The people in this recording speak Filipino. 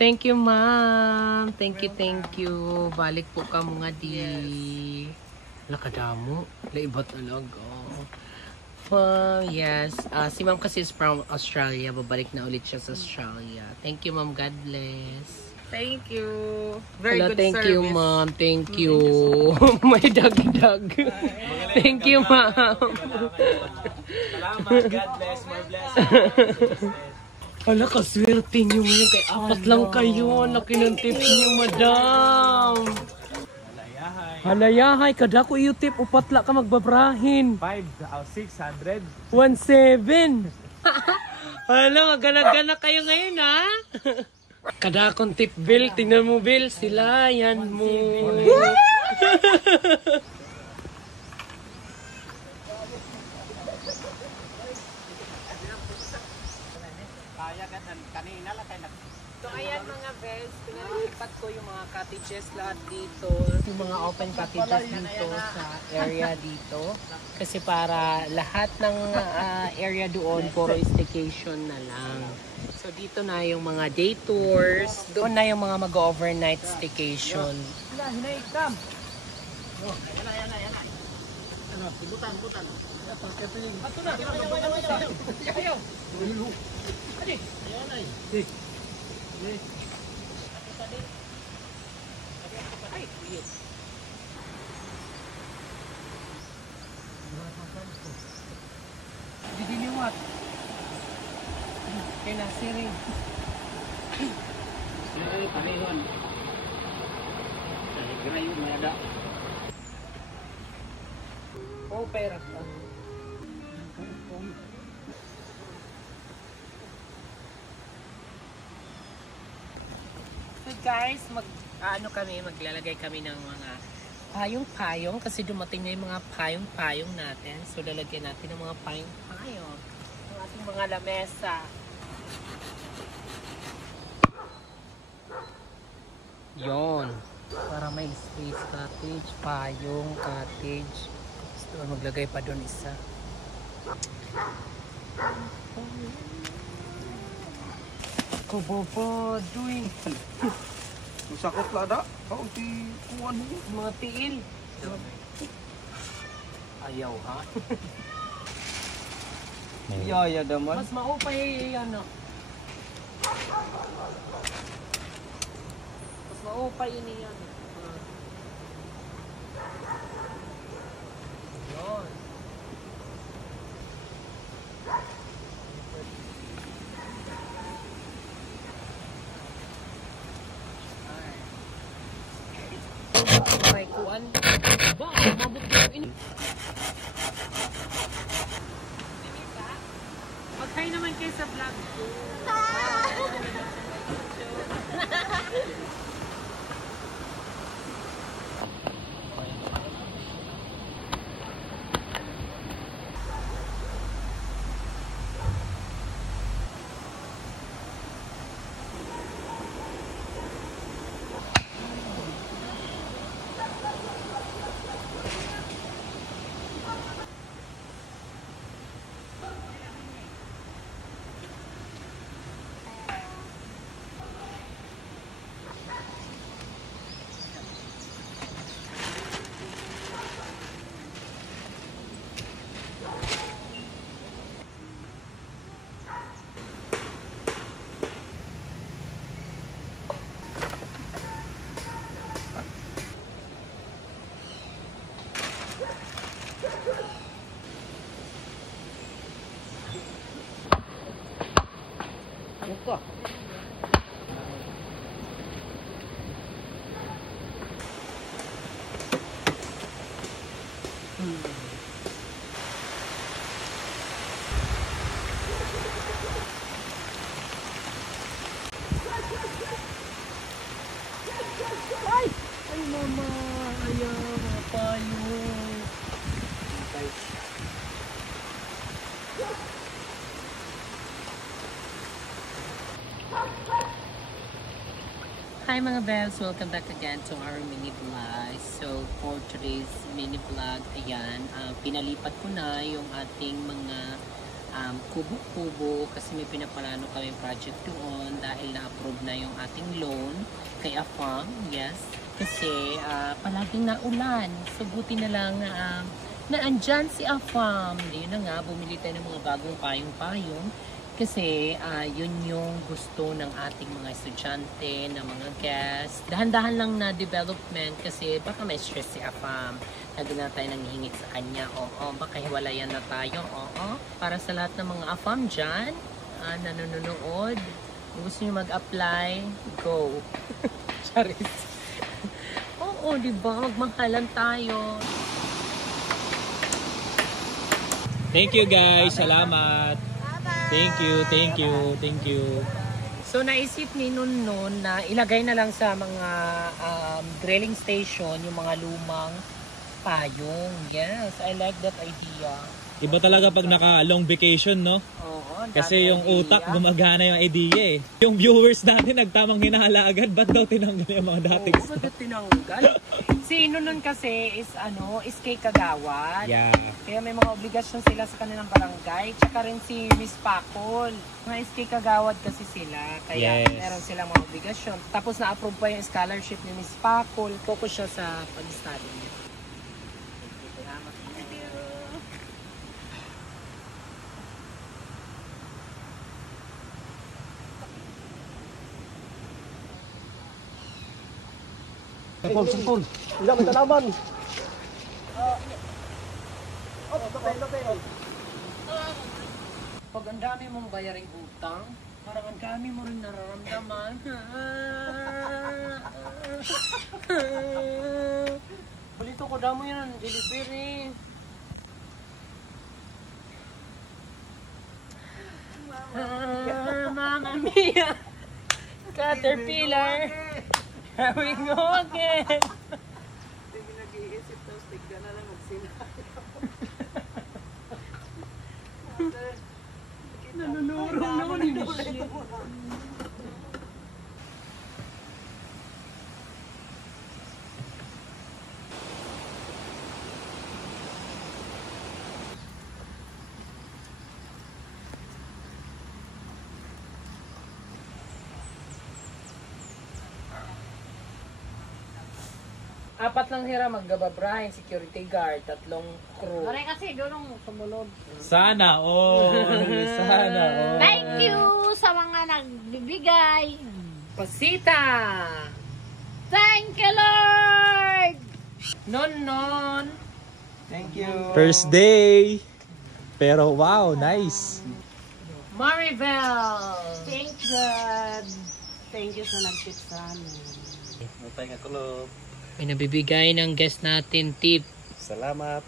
Thank you, ma'am. Thank you. Balik po ka mga di. Lakadamo. Laiba talaga. Yes. Si ma'am kasi is from Australia. Babalik na ulit siya sa Australia. Thank you, ma'am. God bless. Thank you. Very good thank service. you, ma'am. Thank you. May dag-dag. Thank you, ma'am. Salamat. God bless. More blessings. Ala, kaswerte niyo ngayon. Kay apat lang kayo. Laki ng tip niyo, madam. Halayahay. Kada ko iyo tip. Upatla ka magbabrahin. 600. 1,700. Hala, magana-gana kayo ngayon, ha? Kada akong tip bill, tingnan mo bill, sila, yan mo. So ayan mga best, pinalipat ko yung mga cottages lahat dito. Yung mga open cottages dito sa area dito. Kasi para lahat ng area doon, puro staycation na lang. So dito na yung mga day tours. Doon na yung mga mag-overnight staycation. Hinay-hinay-kam! Butan. Ato na! Ayaw! Adi! Ay! Didiliwat! Kaya nasiring. Panihon. Grayon may ada. Oh, peras ka. So guys, maglalagay kami ng mga payong-payong kasi dumating na yung mga payong-payong natin. So lalagyan natin ng mga payong-payong ng ating mga lamesa. Yon, para may space, cottage, payong, cottage. Gusto maglagay pa doon isa. Kababadoy. Masakot lada. Kaunti kuwan mo. Mga tiil. Ayaw ha. Yaya daman. Mas maupay yan no. Mas maupay ini yan. Yun. May kuan. Ba, mabot yung ini. Mag-hi naman kayo sa vlog ko. Buka. Ay mama, ayaw, payo. Hi mga bells! Welcome back again to our mini vlog. So for today's mini vlog, ayan, pinalipat ko na yung ating mga kubo-kubo kasi may pinaplano kami project doon dahil na-approve na yung ating loan kay AFAM, yes. Kasi palaging naulan. So buti na lang na andyan si AFAM. Yun na nga, bumili tayo ng mga bagong payong-payong kasi yun yung gusto ng ating mga estudyante, ng mga guests. Dahan-dahan lang na development kasi baka may stress si AFAM. Lagi na tayo nanghihingit sa kanya. Oo, baka hiwalayan na tayo. Oo, para sa lahat ng mga AFAM dyan, nanonood, gusto nyo mag-apply, go. Charis. Oo, diba? Magmahalan tayo. Thank you guys. Salamat. Thank you, thank you, thank you. So naisip ni Nunun na ilagay na lang sa mga drilling station yung mga lumang payong. Yes, I like that idea. Iba talaga pag naka-long vacation, no? Oo, ang Kasi dami yung idea. utak, gumagana yung idea eh. Yung viewers natin nagtamang hinala agad, ba't daw tinanggal yung mga dating Oo, ba't tinanggal? Si Nunun kasi is kay Kagawad. Yeah. Kaya may mga obligasyon sila sa kanilang barangay. Tsaka rin si Miss Pakol. Mga SK Kagawad kasi sila. Kaya Yes. meron silang mga obligasyon. Tapos na-approve pa yung scholarship ni Miss Pakol. Focus siya sa pag-study niya. Salamat. Thank you. Sipol. Ilang tanaman. Pag ang dami mong bayaring utang, parang ang dami mo rin nararamdaman. Balito ko damo yan, delivery. Mamma mia! Caterpillar! Here we go again! Hindi nag-iisip, tapos tigda na lang magsila. Nanunuro naman yung shit. Apat lang hira maggababrahin, security guard, 3 crew. Sorry kasi doon sumunod. Sana all. Sana all. Thank you sa mga nagbibigay. Pasita! Thank you, Lord! Non. Thank you. First day. Pero wow, nice. Maribel! Thank God. Thank you sa nag-tip sa amin. Matay nga kulo. May nabibigay ng guest natin tip. Salamat.